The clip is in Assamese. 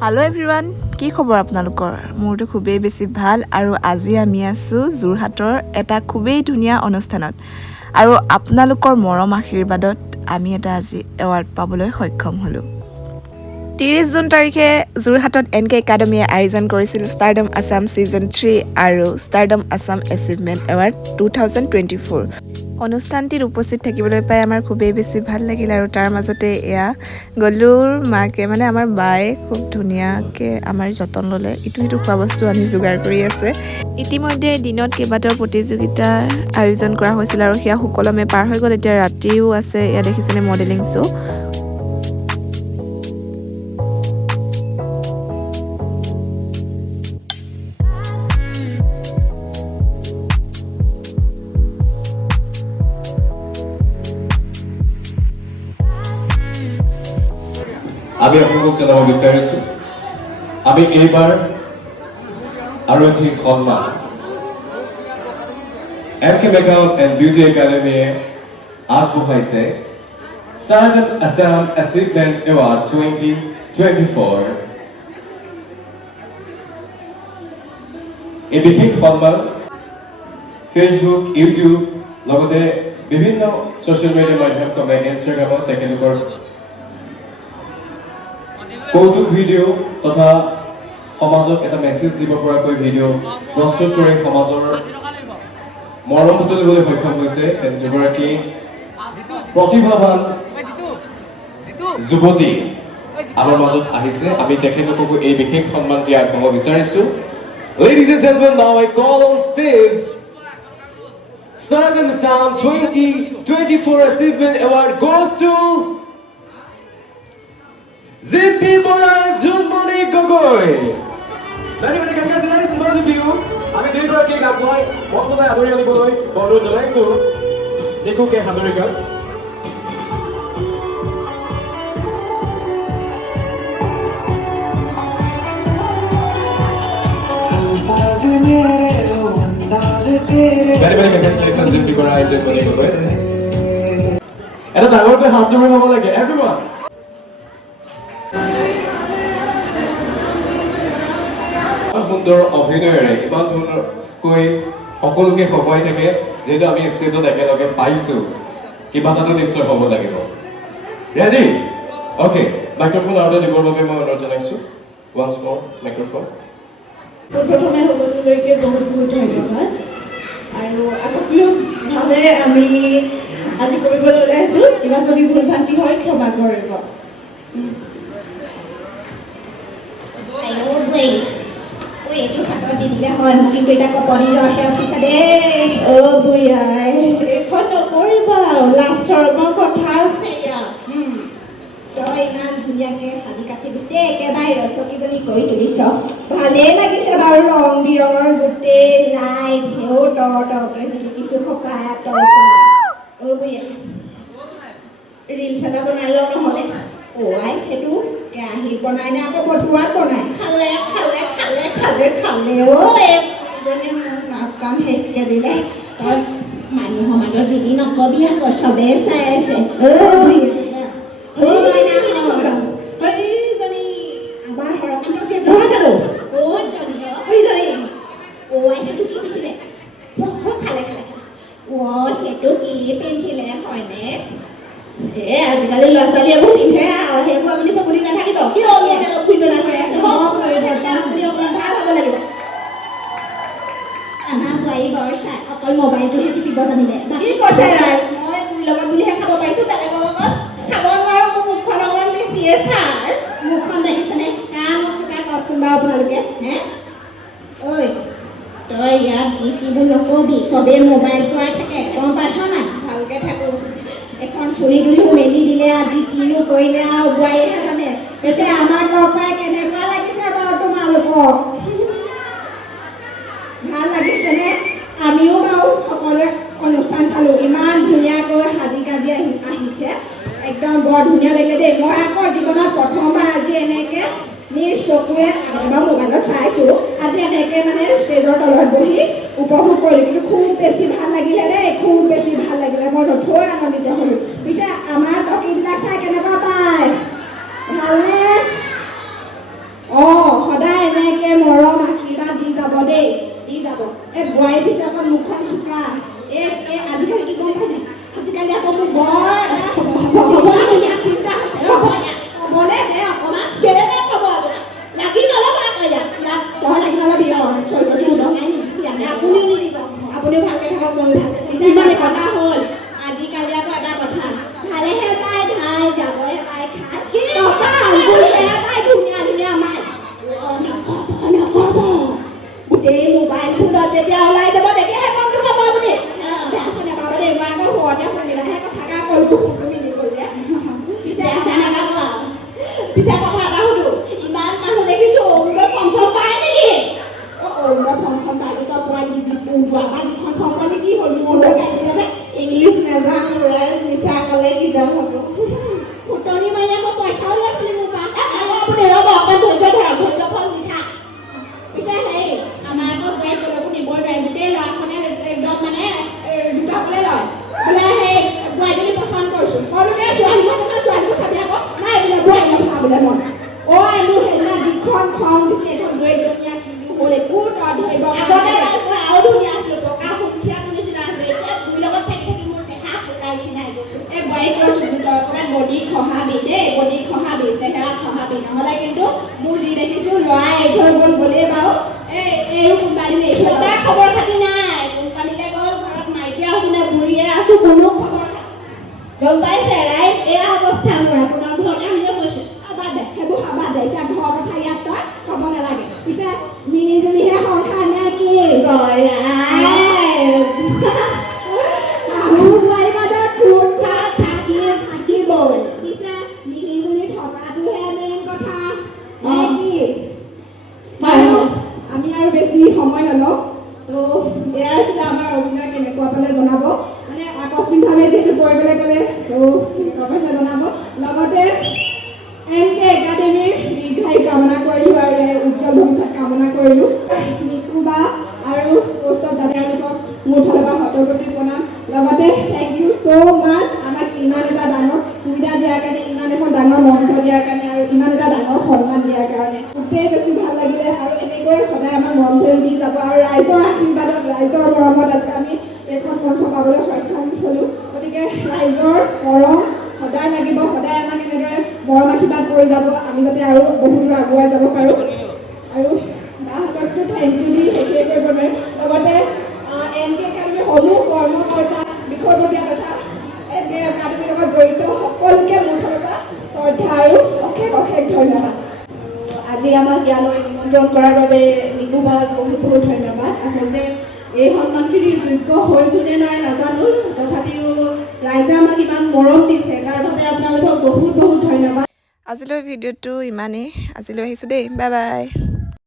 হেল্ল' এভৰিৱান, কি খবৰ আপোনালোকৰ? মোৰতো খুবেই বেছি ভাল আৰু আজি আমি আছোঁ যোৰহাটৰ এটা খুবেই ধুনীয়া অনুষ্ঠানত আৰু আপোনালোকৰ মৰম আশীৰ্বাদত আমি এটা আজি এৱাৰ্ড পাবলৈ সক্ষম হ'লোঁ। 30 জুন তাৰিখে যোৰহাটত NK একাডেমীয়ে আয়োজন কৰিছিল ষ্টাৰডম আছাম ছিজন 3 আৰু ষ্টাৰডম আছাম এচিভমেণ্ট এৱাৰ্ড 2024। অনুষ্ঠানটিত উপস্থিত থাকিবলৈ পাই আমাৰ খুবেই বেছি ভাল লাগিল আৰু তাৰ মাজতে এয়া গলুৰ মাকে আমাৰ বায়ে খুব ধুনীয়াকৈ আমাৰ যতন ল'লে, ইটো সিটো খোৱা বস্তু আনি যোগাৰ কৰি আছে। ইতিমধ্যে দিনত কেইবাটাও প্ৰতিযোগিতাৰ আয়োজন কৰা হৈছিল আৰু সেয়া সুকলমে পাৰ হৈ গ'ল। এতিয়া ৰাতিও আছে, এয়া দেখিছেনে মডেলিং শ্ব'। আমি আপোনালোকক জনাব বিচাৰিছোঁ আমি এইবাৰ আৰু এটি সন্মান NK মেকআপ এণ্ড বিউটি একাডেমীয়ে আগবঢ়াইছে ষ্টাৰডম আছাম এচিভমেণ্ট এৱাৰ্ড 2024। এই বিশেষ সন্মান ফেচবুক, ইউটিউব লগতে বিভিন্ন ছ'চিয়েল মিডিয়াৰ মাধ্যমে ইনষ্টাগ্ৰামত তেখেতলোকৰ কৌতুক ভিডিঅ' তথা সমাজক এটা মেছেজ দিব পৰাকৈ ভিডিঅ' প্ৰস্তুত কৰি সমাজৰ মৰম তুলিবলৈ সক্ষম হৈছে। দুগৰাকী প্ৰতিভাৱান যুৱতী আমাৰ মাজত আহিছে, আমি তেখেতলোককো এই বিশেষ সন্মানটি আগবঢ়াব বিচাৰিছোঁ। Ladies and gentlemen, now I call on stage Sterling Sound 2024 Achievement Award goes to Zippy Moral Junmoni Gogoi. Many congratulations to both of you. আমি দুইগৰাকী গান গাই মঞ্চলৈ আদৰি আনিবলৈ অনুৰোধ জনাইছোঁ। নিকু কে Hazarika. Many congratulations Zippy Moral Junmoni Gogoi. এটা ডাঙৰকৈ হাত জোৰি হ'ব লাগে everyone. সুন্দৰ অভিনয়েৰে ইমান ধুনীয়াকৈ সকলোকে হহুৱাই থাকে, যিহেতু আমি ষ্টেজত একেলগে পাইছোঁ, কিবা এটাতো নিশ্চয় হ'ব লাগিব। ৰেডি? অ'কে, মাইক্ৰফোন আৰু দিবৰ বাবে মই অনুৰোধ জনাইছোঁ। ওৱান্স মোৰ মাইক্ৰফোন। প্ৰথমে সকলোলৈকে বহুত বহুত ধন্যবাদ আৰু আকস্মিকভাৱে আমি আজি কৰিবলৈ ওলাইছোঁ, কিবা যদি ভুল ভ্ৰান্তি হয় ক্ষমা কৰিব। এইটো হাতত দি দিলে হয়, মোক কিন্তু এতিয়া কপনি জ্বৰহে উঠিছে দেই। অ' বুঢ়াই, এইখন নকৰিবা, লাজ শৰ্মৰ কথা আছে ইয়াত। তই ইমান ধুনীয়াকৈ সাজি কাচি গোটেই একেবাৰে ৰচকীজনী কৰি তুলিছ, ভালেই লাগিছে বাৰু। ৰং বিৰঙৰ গোটেই লাইট হেও তৰকৈ দেখিছোঁ সপাই তৰপা। অ' বুঢ়া, ৰিলছ এটা বনাই লওঁ নহ'লে। আই, সেইটো কেৰাহীত বনাই নে আকৌ বটুৱাত বনাই? খালে খালে খালে খালে খালে অ' এইজনে মোৰ নাক কাণ শেষকৈ দিলে। তই মানুহৰ মাজত যদি নকবি আকৌ চবেই চাই আছে। সেইজনী আমাৰ হৰকান্তৰ জীয়েক নহয় জানো? সেইজনী আই, সেইটো কি পিন্ধিলে? খালে খালে সেইটো কি পিন্ধিলে হয়নে? আজিকালি ল'ৰা ছোৱালী এইবোৰ পিন্ধে আৰু সেইবোৰ আপুনি চকুদি নাথাকিব। কিয় ফুজনা হৈ আছে? আপুনি অকণমান ভাল হ'ব লাগিব। আমাৰ বোৱাৰী বৰ চাই, অকল মোবাইলটোহে টিপিব জানিলে। বাকী কৈছে মই মোৰ লগত বুলিহে খাব পাৰিছোঁ, বেলেগৰ লগত খাব নোৱাৰোঁ। মোৰ মুখখন অকণমান বেছিয়ে ছাৰ। মুখখন দেখিছেনে? কাৰ মুখ চুকা কওকচোন বাৰু আপোনালোকে। ঐ, তই ইয়াত যি কিবোৰ নকবি, চবেই মোবাইল পোৱাই থাকে, গম পাইছ নাই? ভালকৈ থাকোঁ। এখন চুৰি তুলিও মেলি দিলে, আজি কিনো কৰিলে আৰু বোৱাৰীহে জানে। পিছে আমাক লগ পাই কেনেকুৱা লাগিছে বাৰু তোমালোকক? ভাল লাগিছেনে? আমিও বাৰু সকলোৱে অনুষ্ঠান চালোঁ, ইমান ধুনীয়াকৈ সাজি কাজি আহিছে, একদম বৰ ধুনীয়া লাগিলে দেই। মই আকৌ জীৱনত প্ৰথমবাৰ আজি এনেকৈ নিজ চকুৰে আগৰবাৰ মোবাইলত চাইছোঁ, আজি এনেকৈ ষ্টেজৰ তলত বহি উপভোগ কৰিলোঁ, কিন্তু খুব বেছি ভাল লাগিলে দেই, খুব বেছি ভাল লাগিলে। মই নথৈ আনন্দিত হ'লোঁ। পিছে আমাৰ টকিবিলাক চাই কেনেকুৱা পায়? ভালনে? মৰম আশীৰ্বাদ দি যাব দেই, দি যাব। এই বোৱাৰীৰ পিছত অকণ মুখখন চোকা। এই আজিকালি কি গম পাই নাই? আজিকালি আকৌ মোক বৰ ভগৱান চিন্তা হৈছে হ'বনে দে অকণমান কেলেনে ক'ব লাগি নল'ব আকৌ ইয়াত তই লাগি নল'বি চৰিত্ৰটো উদঙাই নিদিবি আপুনিও নিদিব আপুনিও ভালকৈ থাকক ময়ো ভালকৈ ইমান কথা হ'ল আজিকালি আকৌ এটা কথা ভালেহে পাই ভাল যাবহে পাই খাই পাই ধুনীয়া ধুনীয়া মাল নক'ব গোটেই মোবাইল ফোনত যেতিয়া ওলাই যাব তেতিয়াহে গমটো পাব আপুনি বেয়া শুনে পাব দেই মই আকৌ ঘৰতে শুনিলেহে কথাকে ক'লো ফোনটো মিলি গ'ল যে পিছে কথা এটা সুধো ইমান মানুহ দেখিছো অৰুণৰ ফাংচন পায় নেকি অৰুণৰ ফাংচন পাই তই পোৱা যিটো যোৱাবাৰ যিখন ফাংচন কি হ'ল মোৰ লগাই দিলে যে ইংলিছ নাজানো ল'ৰাই মিছা ক'লে কি যাম হ'ব ফুটনি মাৰি আকৌ পইচাও লৈছিলি মোৰ পৰা আপুনি ৰ'ব অকণ ধৈৰ্য ধৰক ধৈৰ্য ফল মিঠা পিছে হেৰি আমাৰ আকৌ ব্ৰেক ক'লৈকো নিবই নোৱাৰে গোটেই ল'ৰাখনে একদম মানে দুটাবলৈ লয় বোলে সেই বোৱাৰীজনী পচন্দ কৰিছোঁ মই ছোৱালীবোৰ চাবি আকৌ নাই বোলে বোৱাৰী কথা বোলে মই অ' মোৰ সেইদিনা যিখন খং দিছে এইখন দুইজনীয়া কিন্তু হ'ল একো তই ধৰিব আগতে আৰু ধুনীয়া আছিলোঁ পকা সুখীয়াটো নিচিনা আছিলে এতিয়া দুই লগত থাকি থাকি মোৰ দেখা শুকাই নিচিনাই গৈছে এই বোৱাৰীক কৈছোঁ তই অকণমান বডি খহাবি দেই বডি খহাবি চেহেৰা খহাবি নহ'লে কিন্তু মোৰ যি দেখিছোঁ ল'ৰাই এৰি থৈ গ'ল গ'লেই বাৰু এই কোম্পানী এৰি থৈ তাৰ খবৰ খাতি নাই কোম্পানীলৈ গ'ল ঘৰত মাইকীয়ে আছোঁ নে বুঢ়ীয়ে আছোঁ কোনো খবৰ খাতি গম পাইছে ৰাইট এয়া অৱস্থা মোৰ আপোনাৰ ঘৰতে আমিও কৈছোঁ বাদ দে সেইবোৰ বাদ দে এতিয়া ঘৰৰ কথা ইয়াত তই ক'ব নালাগে পিছে মিলিজুলিহে সংসাৰ নে কি বোৱাৰীৰ মাজত খুন খাত থাকিবই পিছে মিলিজুলি থকাটোহে মেইন কথা নে কি আমি আৰু বেছি সময় নলওঁ তো এয়া আছিলে আমাৰ অভিনয় কেনেকুৱা পালে জনাব মানে আকস্মিকভাৱে যিহেতু কৰিবলৈ ক'লে তো কেনেকুৱা পালে জনাব লগতে NK একাডেমীৰ দীৰ্ঘায়ু কামনা কৰিলোঁ আৰু উজ্জ্বল ভৱিষ্যত কামনা কৰিলোঁ নিকু বা আৰু পোষ্টত দাদালোকক মোৰ ফালৰ পৰা শতকোটি প্ৰণাম লগতে থেংক ইউ ছ' মাছ আমাক ইমান এটা ডাঙৰ সুবিধা দিয়াৰ কাৰণে ইমান এখন ডাঙৰ মঞ্চ দিয়াৰ কাৰণে আৰু ইমান এটা ডাঙৰ সন্মান দিয়াৰ কাৰণে খুবেই বেছি ভাল লাগিলে আৰু এনেকৈ সদায় আমাৰ মঞ্চ দি যাব আৰু ৰাইজৰ আশীৰ্বাদত ৰাইজৰ মৰমত আজি আমি এইখন মঞ্চ পাবলৈ সক্ষম হ'লোঁ গতিকে ৰাইজৰ মৰম সদায় লাগিব সদায় আমাক এনেদৰে মৰম আশীৰ্বাদ কৰি যাব আমি যাতে আৰু বহুত দূৰ আগুৱাই যাব পাৰোঁ আৰু বাহঁতকতো থেংক ইউ দি শেষেই কৰিব নোৱাৰিম লগতে NK একাডেমীৰ সমূহ কৰ্মকৰ্তা বিষয়ববীয়া তথা NK একাডেমীৰ লগত জড়িত সকলোকে মোৰ ফালৰ পৰা শ্ৰদ্ধা আৰু অশেষ অশেষ ধন্যবাদ আজি আমাক ইয়ালৈ নিমন্ত্ৰণ কৰাৰ বাবে নিকু বাক বহুত বহুত ধন্যবাদ আচলতে এই সন্মানখিনিৰ যোগ্য হৈছোঁ নে নাই নাজানো তথাপিও ৰাইজে আমাক ইমান মৰম দিছে তাৰ বাবে আপোনালোকক বহুত বহুত ধন্যবাদ আজিলৈ ভিডিঅ'টো ইমানেই আজিলৈ আহিছোঁ দেই বাই বাই